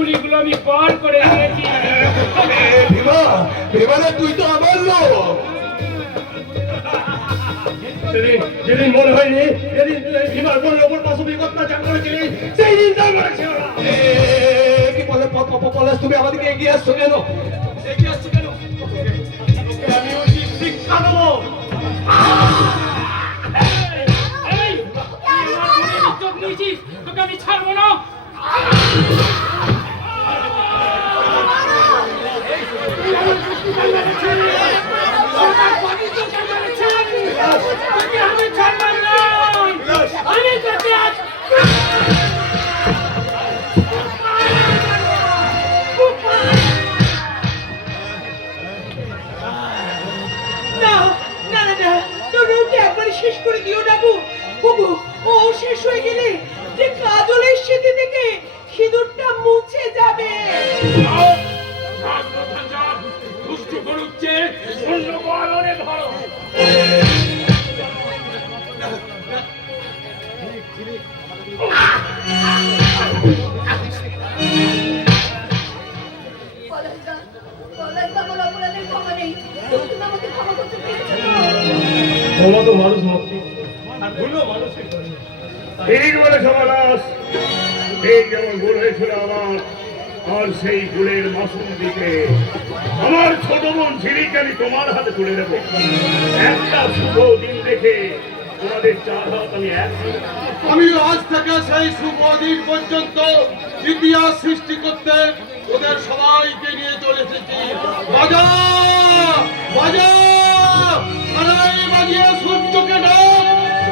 গুলিগুলো আমি পার করে দিয়েছি। ভীমা, ভীমারে তুই তো আমার লোক। যেদিন মনে হয়নি, যেদিন ভীমার বোনের ওপর পাশবিক অত্যাচার করেছিলি, সেই দিন তার করেছে ওরা। কি বলে পলাশ, তুমি আমাদেরকে এগিয়ে আসছো কেন? এগিয়ে আসছো কেন? আমি উচিত শিক্ষা দেবো। চোখ নিয়েছিস, তোকে আমি ছাড়বো না। শেষ করে দিও না গো। ও শেষ হয়ে গেলে যে কাজলের স্মৃতি থেকে সিঁদুরটা মুছে যাবে। দুষ্টু করুচ্ছে অন্য বলনে ধরো। ক্ষমা তো মানুষ মাত্র, আর ভুলও মানুষই করে। ঠিক বলে সমানাস, এই যেমন ভুল হয়েছিল আমার, আর সেই ভুলের মাসুম দিকে আমার ছোট বোন ঝিলিকে আমি তোমার হাতে তুলে দেবো। একটা শুভ দিন দেখে তোমাদের চার হাত আমি আমি আজ থেকে সেই শুভ দিন পর্যন্ত ইতিহাস সৃষ্টি করতে ওদের সবাইকে নিয়ে চলে এসেছি। বাজা বাজা, আরে বাজিয়ে সূর্যকে ডাক,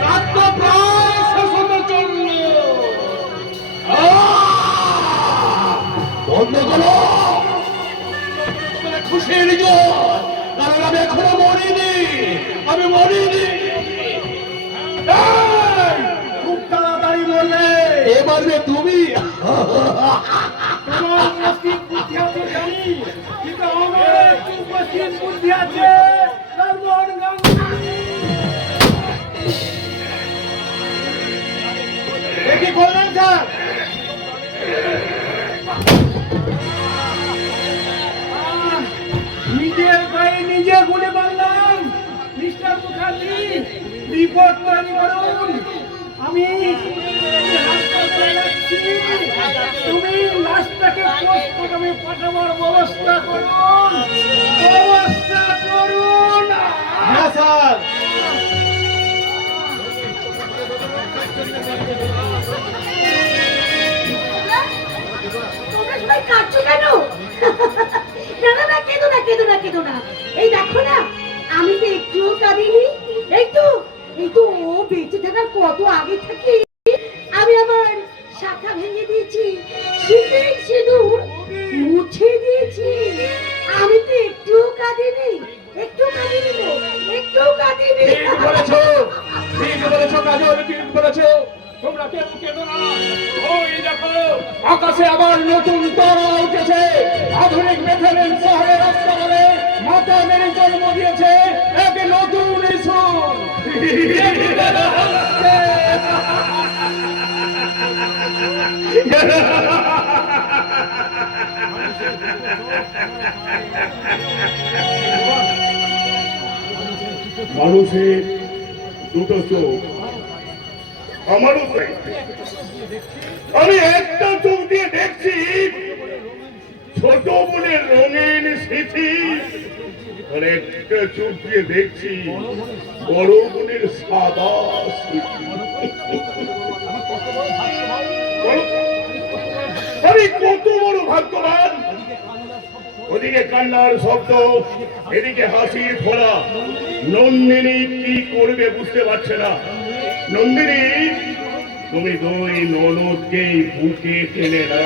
রাত তো প্রায় শেষ হতে চলল। বন্ধ করো, খুশি নিজ, কারণ আমি এখনো মরিনি, আমি মরিনি। খুব তাড়াতাড়ি বললে এবার তুমি বুদ্ধি আছে। কি করলেন স্যার? নিজের গায়ে নিজে গুলি মারলাম। মিস্টার মুখার্জি, রিপোর্ট তৈরি করুন। আমি তুমি লাশটাকে পোস্টমর্টমে পাঠাবার ব্যবস্থা করুন, ব্যবস্থা করুন। হ্যাঁ স্যার। তোমরা সবাই কাঁদছো কেন? না না না, কেঁদো না, কেঁদো না, কেঁদো না। এই দেখো না, আমি তো একটুও কাঁদিনি। এই তো ও বেঁচে থাকার কত আগে থেকে আমি আমার শাখা ভেঙে দিয়েছি, শীতের সিঁদুর মুছে দিয়েছি। আমি তো একটুও কাঁদিনি, একটু কাঁদিনি গো, একটু কাঁদিনি। ঠিক বলেছো, ঠিক বলেছো কাজল, ঠিক বলেছো। তোমরা কেউ কেঁদো না। ওই দেখো আকাশে আবার নতুন তারা উঠেছে। আধুনিক বেথেলেন শহরের রাস্তাঘাটে মাথা মেরে জন্ম দিয়েছে এক নতুন ইসুন। মানুষের দুটো চোখ, আমারও তাই। আমি একটা চোখ দিয়ে দেখছি ছোট বোনের রঙিন স্মৃতি, আর একটা চোখ দিয়ে দেখছি বড় বোনের সাদা স্মৃতি। আমি কত বড় ভাগ্যবান। ওদিকে কান্নার শব্দ, এদিকে হাসির ফোড়া। নন্দিনী কি করবে বুঝতে পারছে না। নন্দিনী, তুমি দুই ননদকে বুকে টেনে না,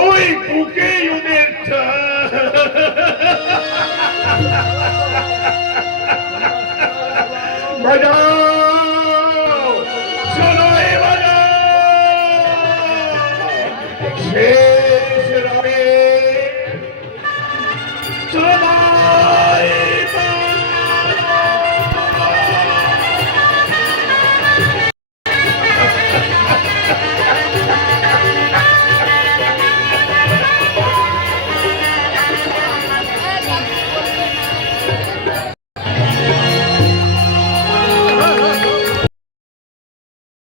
ওই বুকে ওদের বাজাও, শোনো বাজাও, শেষ রাতে